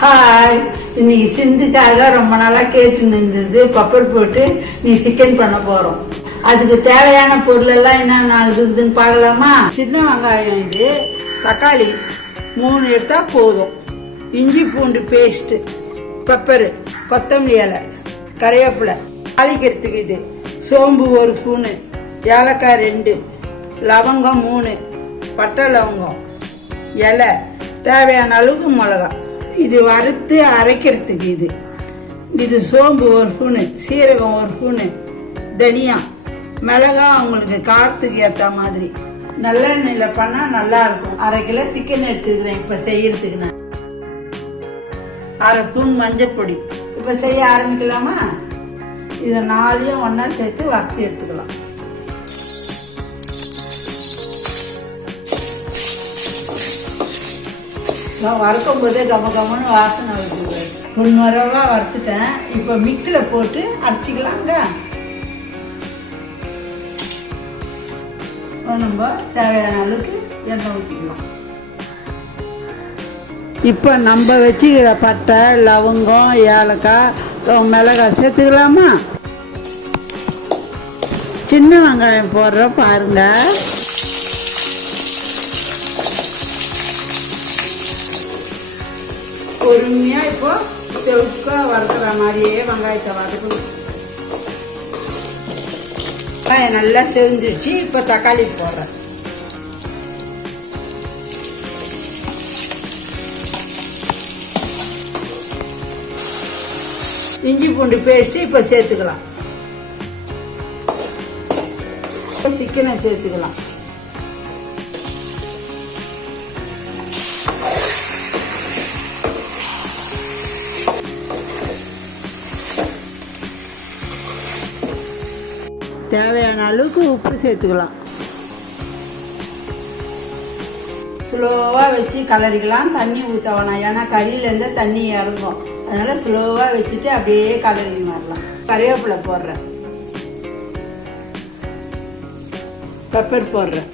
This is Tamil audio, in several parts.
ஹாய், இன்னைக்கு சிந்துக்காக ரொம்ப நாளா கேட்டு இருந்தது பப்பர் போட்டு நீ சிக்கன் பண்ண போறோம். அதுக்கு தேவையான பொருள் எல்லாம் என்னென்ன இருக்குதுன்னு பார்க்கலாமா? சின்ன வெங்காயம், இது தக்காளி 3 எடுத்தா போதும், இஞ்சி பூண்டு பேஸ்ட், பெப்பரு, கொத்தமல்லி இலை, கறிவேப்பிலை, தாளிக்கிறதுக்கு இது சோம்பு 1 ஸ்பூனு, ஏலக்காய் 2, லவங்கம் 3, பட்டை லவங்கம், இலை, தேவையான அளவுக்கு மிளகா. இது வறுத்து அரைக்கிறதுக்கு இது சோம்பு 1 ஸ்பூனு, சீரகம் 1 ஸ்பூனு, தனியா, மிளகா அவங்களுக்கு காரத்துக்கு ஏற்ற மாதிரி. நல்லெண்ணெயில் பண்ணால் நல்லா இருக்கும். 1/2 கிலோ சிக்கன் எடுத்துக்கிறேன் இப்போ செய்யறதுக்கு. நான் 1/2 ஸ்பூன் மஞ்சள் பொடி. இப்போ செய்ய ஆரம்பிக்கலாமா? இதை 4ஐயும் ஒன்றா சேர்த்து வறுத்து எடுத்துக்கலாம். நான் வறுக்கும் போதே கமன்னு வாசனை வருது. 1 முறைவா வறுத்துட்டேன். இப்போ மிக்சியில் போட்டு அரைச்சிக்கலாங்க. நம்ம தேவையான அளவுக்கு எண்ணெய் ஊற்றிக்கலாம். இப்போ நம்ம வச்சுக்கிற பட்டை, லவங்கம், ஏலக்காய், மிளகாய் சேர்த்துக்கலாமா? சின்ன வெங்காயம் போடுறோம் பாருங்க. பொறுமையா இப்போ செவுக்கா வறுக்கிற மாதிரியே வெங்காயத்தை வதக்கணும். வெங்காயம் நல்லா செஞ்சிருச்சு. இப்போ தக்காளி போடுறேன். இஞ்சி பூண்டு பேஸ்ட் இப்போ சேர்த்துக்கலாம். சிக்கனை சேர்த்துக்கலாம். தேவையான அளவுக்கு உப்பு சேர்த்துக்கலாம். ஸ்லோவாக வச்சு கலரிக்கலாம். தண்ணி ஊற்ற வேணாம், ஏன்னா கறியிலேருந்து தண்ணி இறங்கும். அதனால் ஸ்லோவாக வச்சுட்டு அப்படியே கலரி மாறலாம். கறிவேப்பிலை போடுறேன், பெப்பர் போடுறேன்,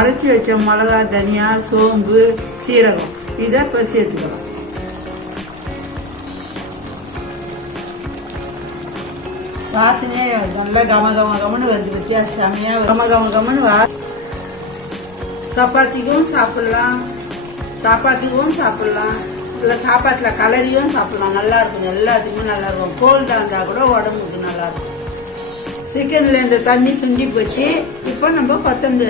அரைச்சி வச்ச மிளகா, தனியா, சோம்பு, சீரகம் இதை இப்போ சேர்த்துக்கலாம். வாசனையே நல்லா கமன்னு வருது. வித்தியாசமையாக கமன்னு சப்பாத்திக்கும் சாப்பிடலாம், சாப்பாட்டுக்கும் சாப்பிடலாம், இல்லை சாப்பாட்டில் கலரியும் சாப்பிடலாம். நல்லா இருக்கும். எல்லாத்துக்குமே நல்லா இருக்கும். கோல்டாக இருந்தால் கூட உடம்புக்கு நல்லா இருக்கும். சிக்கனில் இந்த தண்ணி சுண்டி போச்சு. இப்போ நம்ம கொத்தமல்லி